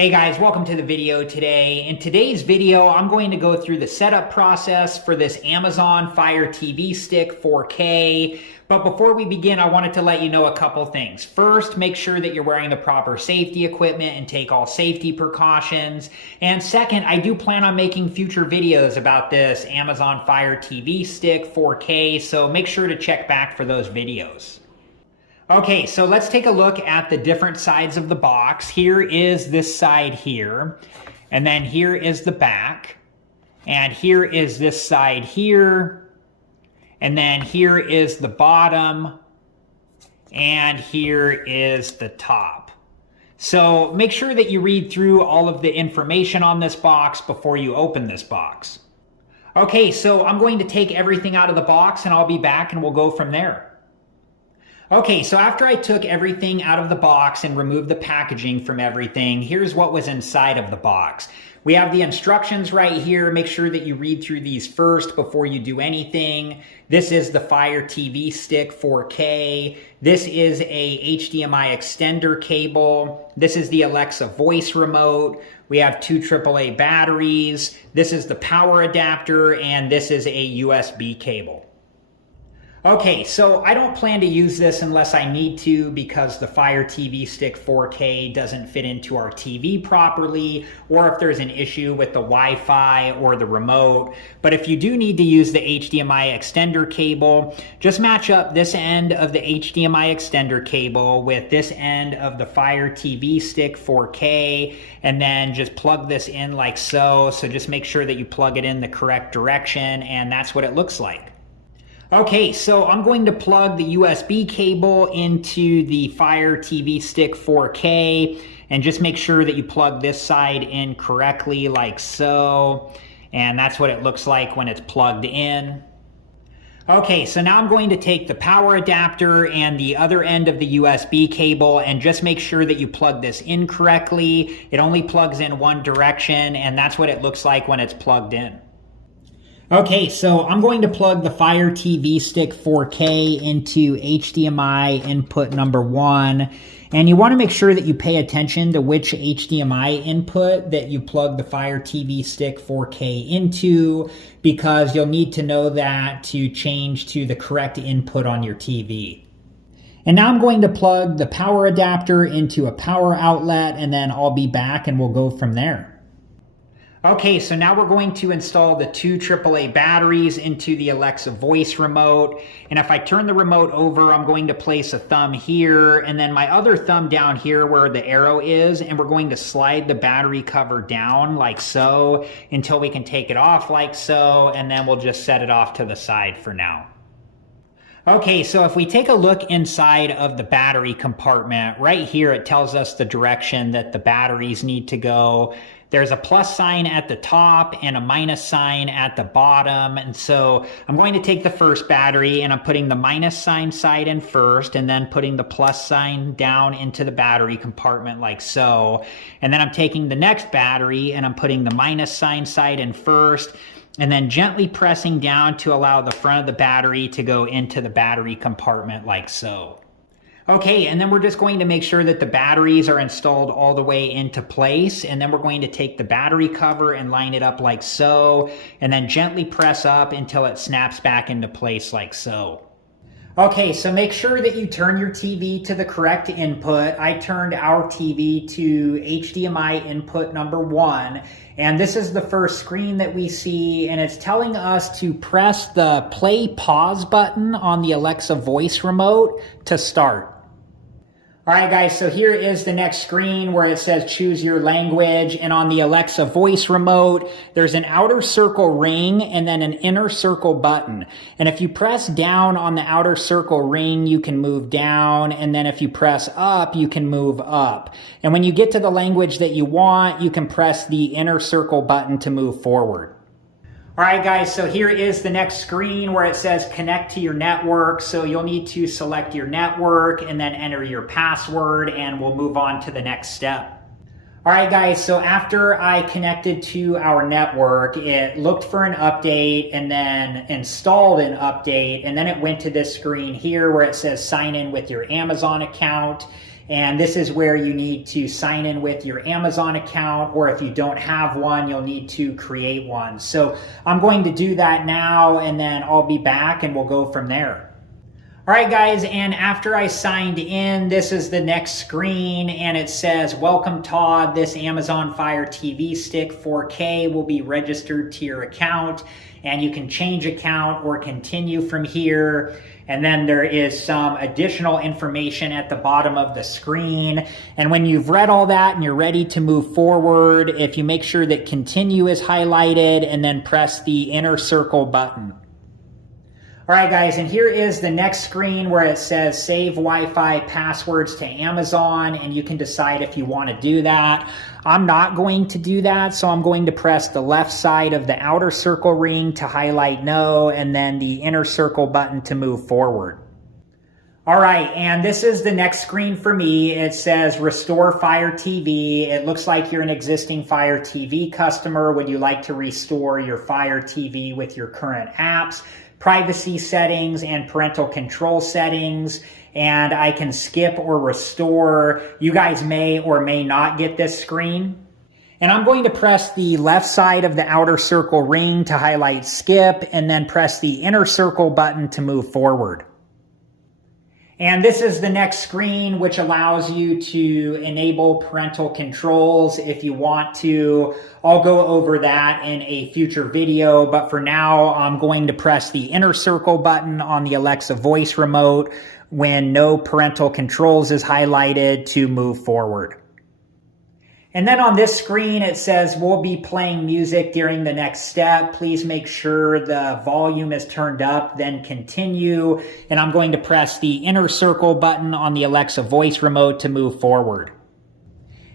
Hey guys, welcome to the video today. In today's video, I'm going to go through the setup process for this Amazon Fire TV Stick 4K. But before we begin, I wanted to let you know a couple things. First, make sure that you're wearing the proper safety equipment and take all safety precautions. And second, I do plan on making future videos about this Amazon Fire TV Stick 4K, so make sure to check back for those videos. Okay, so let's take a look at the different sides of the box. Here is this side here, and then here is the back, and here is this side here, and then here is the bottom, and here is the top. So make sure that you read through all of the information on this box before you open this box. Okay, so I'm going to take everything out of the box and I'll be back and we'll go from there. Okay, so after I took everything out of the box and removed the packaging from everything, here's what was inside of the box. We have the instructions right here. Make sure that you read through these first before you do anything. This is the Fire TV Stick 4K. This is a HDMI extender cable. This is the Alexa voice remote. We have two AAA batteries. This is the power adapter, and this is a USB cable. Okay, so I don't plan to use this unless I need to because the Fire TV Stick 4K doesn't fit into our TV properly, or if there's an issue with the Wi-Fi or the remote. But if you do need to use the HDMI extender cable, just match up this end of the HDMI extender cable with this end of the Fire TV Stick 4K, and then just plug this in like so. So just make sure that you plug it in the correct direction, and that's what it looks like. Okay, so I'm going to plug the USB cable into the Fire TV Stick 4K, and just make sure that you plug this side in correctly like so, and that's what it looks like when it's plugged in. Okay, so now I'm going to take the power adapter and the other end of the USB cable and just make sure that you plug this in correctly. It only plugs in one direction, and that's what it looks like when it's plugged in. Okay, so I'm going to plug the Fire TV Stick 4K into HDMI input number 1. And you want to make sure that you pay attention to which HDMI input that you plug the Fire TV Stick 4K into, because you'll need to know that to change to the correct input on your TV. And now I'm going to plug the power adapter into a power outlet, and then I'll be back and we'll go from there. Okay, so now we're going to install the two AAA batteries into the Alexa voice remote. And if I turn the remote over, I'm going to place a thumb here and then my other thumb down here where the arrow is, and we're going to slide the battery cover down like so until we can take it off like so, and then we'll just set it off to the side for now. Okay, so if we take a look inside of the battery compartment, right here it tells us the direction that the batteries need to go. There's a plus sign at the top and a minus sign at the bottom. And so I'm going to take the first battery and I'm putting the minus sign side in first, and then putting the plus sign down into the battery compartment like so. And then I'm taking the next battery and I'm putting the minus sign side in first, and then gently pressing down to allow the front of the battery to go into the battery compartment like so. Okay, and then we're just going to make sure that the batteries are installed all the way into place, and then we're going to take the battery cover and line it up like so, and then gently press up until it snaps back into place like so. Okay, so make sure that you turn your TV to the correct input. I turned our TV to HDMI input number 1, and this is the first screen that we see, and it's telling us to press the play pause button on the Alexa voice remote to start. Alright guys, so here is the next screen where it says choose your language, and on the Alexa voice remote, there's an outer circle ring and then an inner circle button. And if you press down on the outer circle ring, you can move down, and then if you press up, you can move up. And when you get to the language that you want, you can press the inner circle button to move forward. Alright guys, so here is the next screen where it says connect to your network. So you'll need to select your network and then enter your password, and we'll move on to the next step. Alright guys, so after I connected to our network, it looked for an update and then installed an update, and then it went to this screen here where it says sign in with your Amazon account. And this is where you need to sign in with your Amazon account, or if you don't have one, you'll need to create one. So I'm going to do that now, and then I'll be back and we'll go from there. All right, guys, and after I signed in, this is the next screen, and it says, "Welcome, Todd. This Amazon Fire TV Stick 4K will be registered to your account," and you can change account or continue from here. And then there is some additional information at the bottom of the screen. And when you've read all that and you're ready to move forward, if you make sure that continue is highlighted and then press the inner circle button. All right, guys, and here is the next screen where it says save Wi-Fi passwords to Amazon, and you can decide if you want to do that. I'm not going to do that, so I'm going to press the left side of the outer circle ring to highlight no, and then the inner circle button to move forward. All right, and this is the next screen for me. It says Restore Fire TV. It looks like you're an existing Fire TV customer. Would you like to restore your Fire TV with your current apps, privacy settings, and parental control settings? And I can skip or restore. You guys may or may not get this screen. And I'm going to press the left side of the outer circle ring to highlight skip, and then press the inner circle button to move forward. And this is the next screen, which allows you to enable parental controls if you want to. I'll go over that in a future video, but for now, I'm going to press the inner circle button on the Alexa voice remote when no parental controls is highlighted to move forward. And then on this screen, it says we'll be playing music during the next step. Please make sure the volume is turned up, then continue. And I'm going to press the inner circle button on the Alexa voice remote to move forward.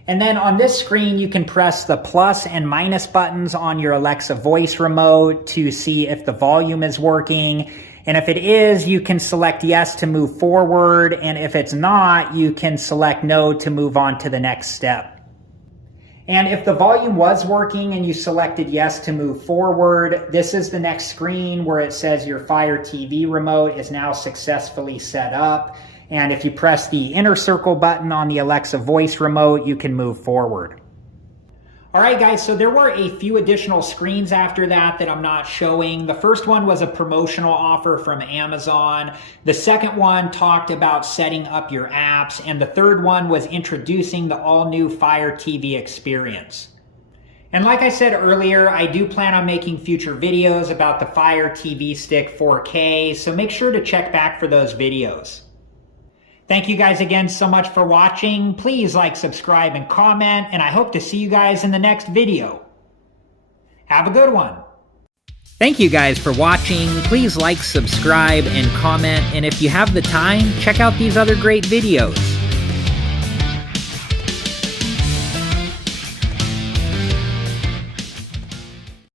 And then on this screen, you can press the plus and minus buttons on your Alexa voice remote to see if the volume is working. And if it is, you can select yes to move forward. And if it's not, you can select no to move on to the next step. And if the volume was working and you selected yes to move forward, this is the next screen where it says your Fire TV remote is now successfully set up. And if you press the inner circle button on the Alexa voice remote, you can move forward. All right, guys, so there were a few additional screens after that I'm not showing. The first one was a promotional offer from Amazon. The second one talked about setting up your apps. And the third one was introducing the all-new Fire TV experience. And like I said earlier, I do plan on making future videos about the Fire TV Stick 4K, so make sure to check back for those videos. Thank you guys again so much for watching. Please like, subscribe, and comment, and I hope to see you guys in the next video. Have a good one. Thank you guys for watching. Please like, subscribe, and comment, and if you have the time, check out these other great videos.